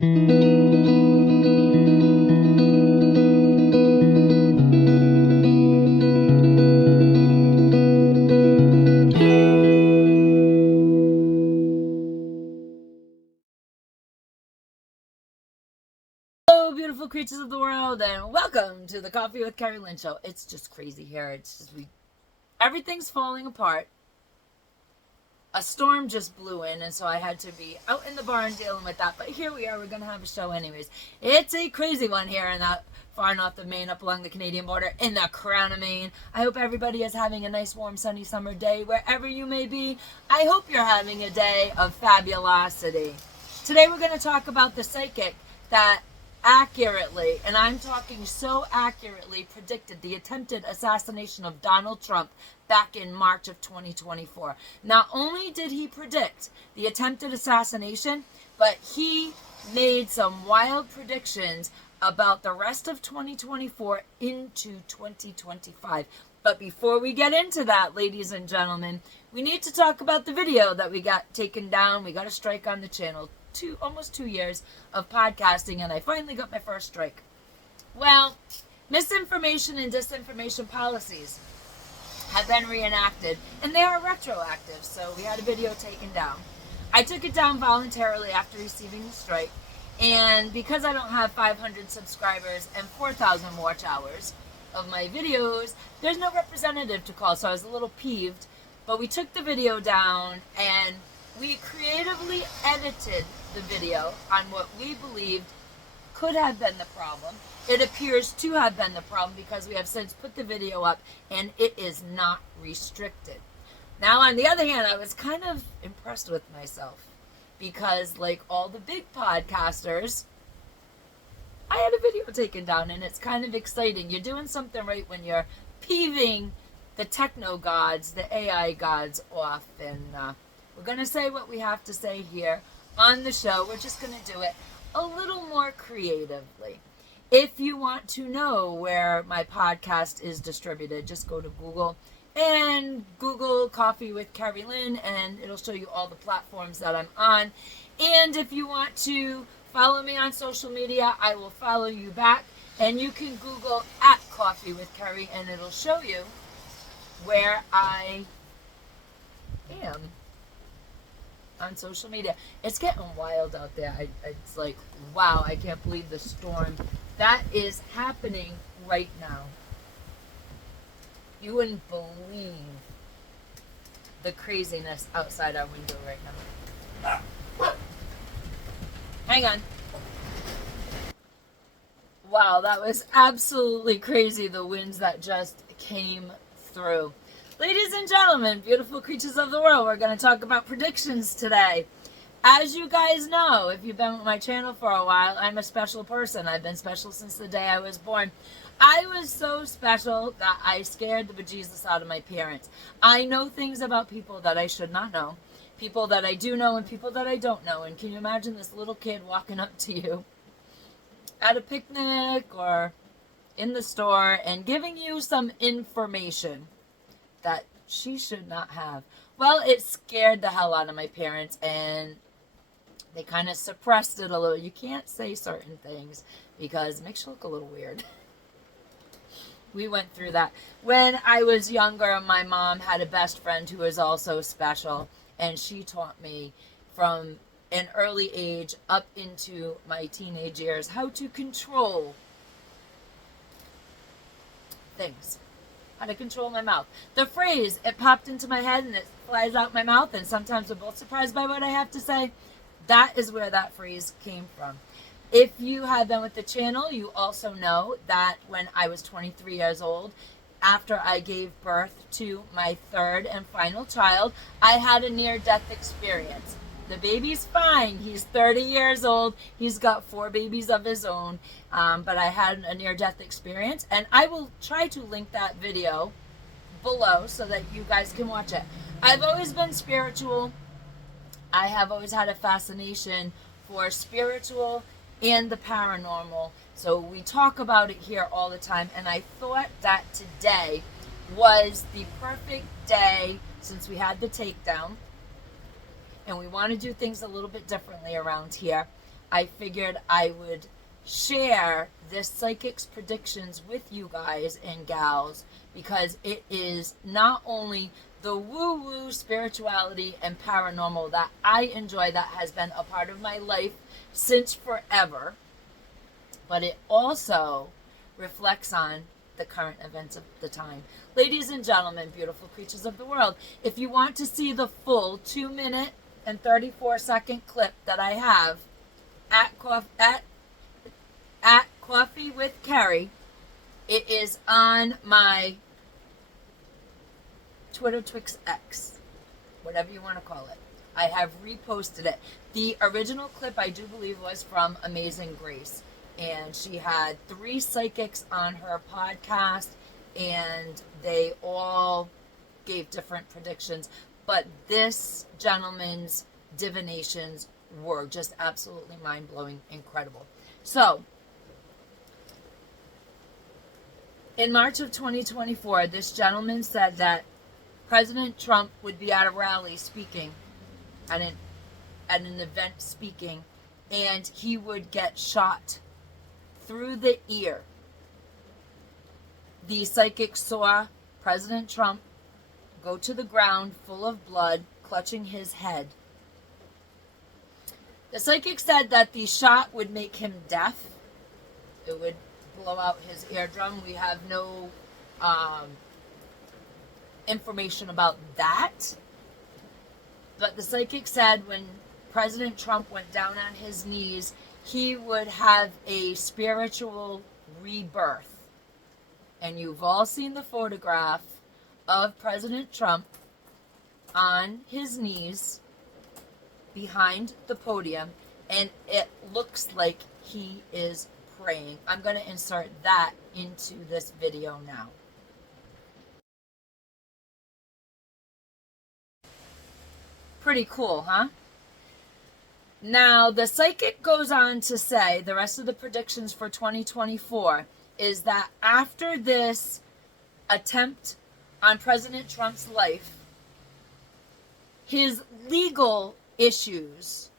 Hello, beautiful creatures of the world, and welcome to the Coffee with Kerri-Lynn show. It's just crazy here. It's just everything's falling apart. A storm just blew in, and so I had to be out in the barn dealing with that. But here we are. We're gonna have a show anyways. It's a crazy one here in that far north of Maine, up along the Canadian border, in the crown of Maine. I hope everybody is having a nice, warm, sunny summer day wherever you may be. I hope you're having a day of fabulosity. Today we're going to talk about the psychic that accurately, and I'm talking so accurately, predicted the attempted assassination of Donald Trump back in March of 2024. Not only did he predict the attempted assassination, but he made some wild predictions about the rest of 2024 into 2025. But before we get into that, ladies and gentlemen, we need to talk about the video that we got taken down. We got a strike on the channel. Almost 2 years of podcasting, and I finally got my first strike. Well, misinformation and disinformation policies have been reenacted, and they are retroactive, so we had a video taken down. I took it down voluntarily after receiving the strike, and because I don't have 500 subscribers and 4,000 watch hours of my videos, there's no representative to call, so I was a little peeved. But we took the video down, and we creatively edited the video on what we believed could have been the problem. It appears to have been the problem because we have since put the video up and it is not restricted. Now, on the other hand, I was kind of impressed with myself because, like all the big podcasters, I had a video taken down, and it's kind of exciting. You're doing something right when you're peeving the techno gods, the AI gods off, and we're going to say what we have to say here on the show. We're just going to do it a little more creatively. If you want to know where my podcast is distributed, just go to Google and Google Coffee with Kerri-Lynn, and it'll show you all the platforms that I'm on. And if you want to follow me on social media, I will follow you back. And you can Google at Coffee with Kerri, and it'll show you where I am on social media. It's getting wild out there. It's like, wow, I can't believe the storm that is happening right now. You wouldn't believe the craziness outside our window right now. Hang on. Wow, that was absolutely crazy, the winds that just came through. Ladies and gentlemen, beautiful creatures of the world, we're going to talk about predictions today. As you guys know, if you've been with my channel for a while, I'm a special person. I've been special since the day I was born. I was so special that I scared the bejesus out of my parents. I know things about people that I should not know, people that I do know and people that I don't know. And can you imagine this little kid walking up to you at a picnic or in the store and giving you some information that she should not have? Well, it scared the hell out of my parents, and they kind of suppressed it a little. You can't say certain things because it makes you look a little weird. We went through that. When I was younger, my mom had a best friend who was also special, and she taught me from an early age up into my teenage years how to control things. How to control my mouth. The phrase, it popped into my head and it flies out my mouth, and sometimes we're both surprised by what I have to say. That is where that phrase came from. If you have been with the channel, you also know that when I was 23 years old, after I gave birth to my third and final child, I had a near-death experience. The baby's fine. He's 30 years old. He's got 4 babies of his own. But I had a near-death experience, and I will try to link that video below so that you guys can watch it. I've always been spiritual. I have always had a fascination for spiritual and the paranormal. So we talk about it here all the time, and I thought that today was the perfect day since we had the takedown. And we want to do things a little bit differently around here. I figured I would share this psychic's predictions with you guys and gals, because it is not only the woo-woo spirituality and paranormal that I enjoy, that has been a part of my life since forever, but it also reflects on the current events of the time. Ladies and gentlemen, beautiful creatures of the world, if you want to see the full 2-minute and 34-second clip that I have at Coffee with Kerri, it is on my Twitter, Twix, X, whatever you want to call it. I have reposted it. The original clip, I do believe, was from Amazing Grace, and she had 3 psychics on her podcast, and they all gave different predictions, but this gentleman's divinations were just absolutely mind-blowing, incredible. So, in March of 2024, this gentleman said that President Trump would be at a rally speaking, at an event speaking, and he would get shot through the ear. The psychic saw President Trump go to the ground full of blood, clutching his head. The psychic said that the shot would make him deaf. It would blow out his eardrum. We have no information about that. But the psychic said when President Trump went down on his knees, he would have a spiritual rebirth. And you've all seen the photograph of President Trump on his knees behind the podium, and it looks like he is praying. I'm going to insert that into this video now. Pretty cool, huh? Now, the psychic goes on to say, the rest of the predictions for 2024 is that after this attempt on President Trump's life, his legal issues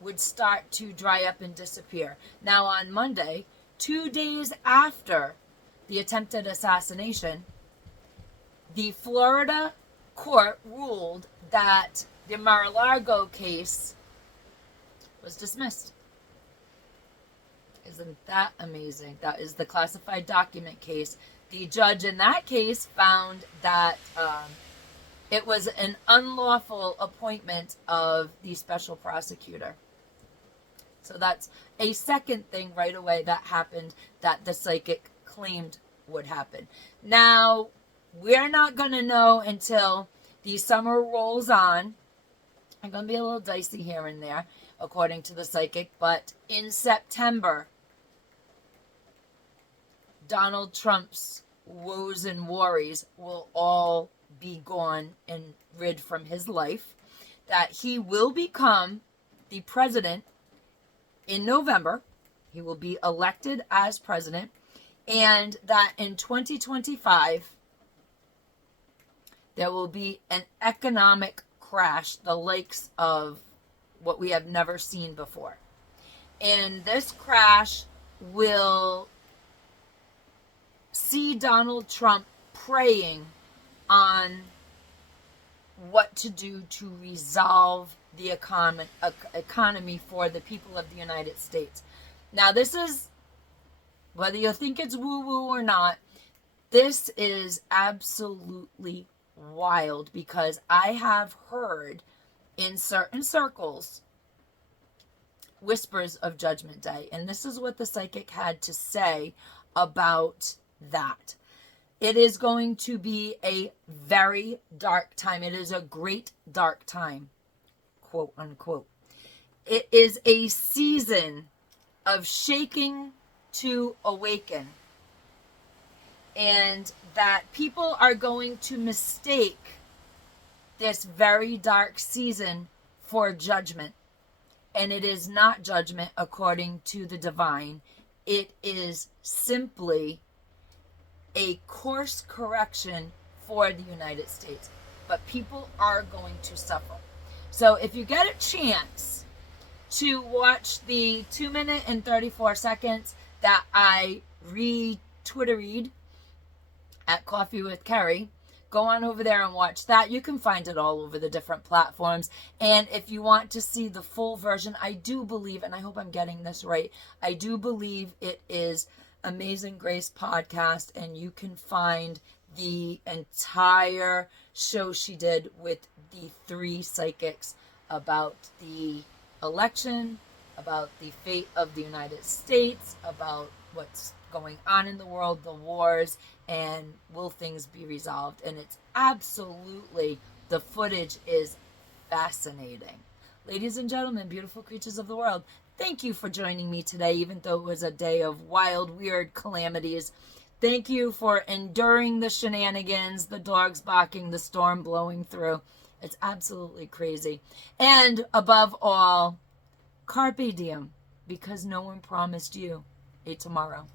would start to dry up and disappear. Now, on Monday, 2 days after the attempted assassination, the Florida court ruled that the Mar-a-Lago case was dismissed. Isn't that amazing? That is the classified document case. The judge in that case found that it was an unlawful appointment of the special prosecutor. So that's a second thing right away that happened that the psychic claimed would happen. Now, we're not going to know until the summer rolls on. I'm going to be a little dicey here and there, according to the psychic, but in September, Donald Trump's woes and worries will all be gone and rid from his life, that he will become the president in November. He will be elected as president, and that in 2025, there will be an economic crash, the likes of what we have never seen before. And this crash will see Donald Trump praying on what to do to resolve the economy for the people of the United States. Now, this is, whether you think it's woo-woo or not, this is absolutely wild, because I have heard in certain circles whispers of Judgment Day, and this is what the psychic had to say about that. It is going to be a very dark time. It is a great dark time, quote unquote. It is a season of shaking to awaken, and that people are going to mistake this very dark season for judgment. And it is not judgment according to the divine. It is simply a course correction for the United States. But people are going to suffer. So if you get a chance to watch the 2 minute and 34 seconds that I retwitteried at Coffee with Kerri, go on over there and watch that. You can find it all over the different platforms. And if you want to see the full version, I do believe, and I hope I'm getting this right, I do believe it is Amazing Grace podcast, and you can find the entire show she did with the 3 psychics about the election, about the fate of the United States, about what's going on in the world, the wars, and will things be resolved. And it's absolutely, the footage is fascinating. Ladies and gentlemen, beautiful creatures of the world, thank you for joining me today, even though it was a day of wild, weird calamities. Thank you for enduring the shenanigans, the dogs barking, the storm blowing through. It's absolutely crazy. And above all, Carpe Diem, because no one promised you a tomorrow.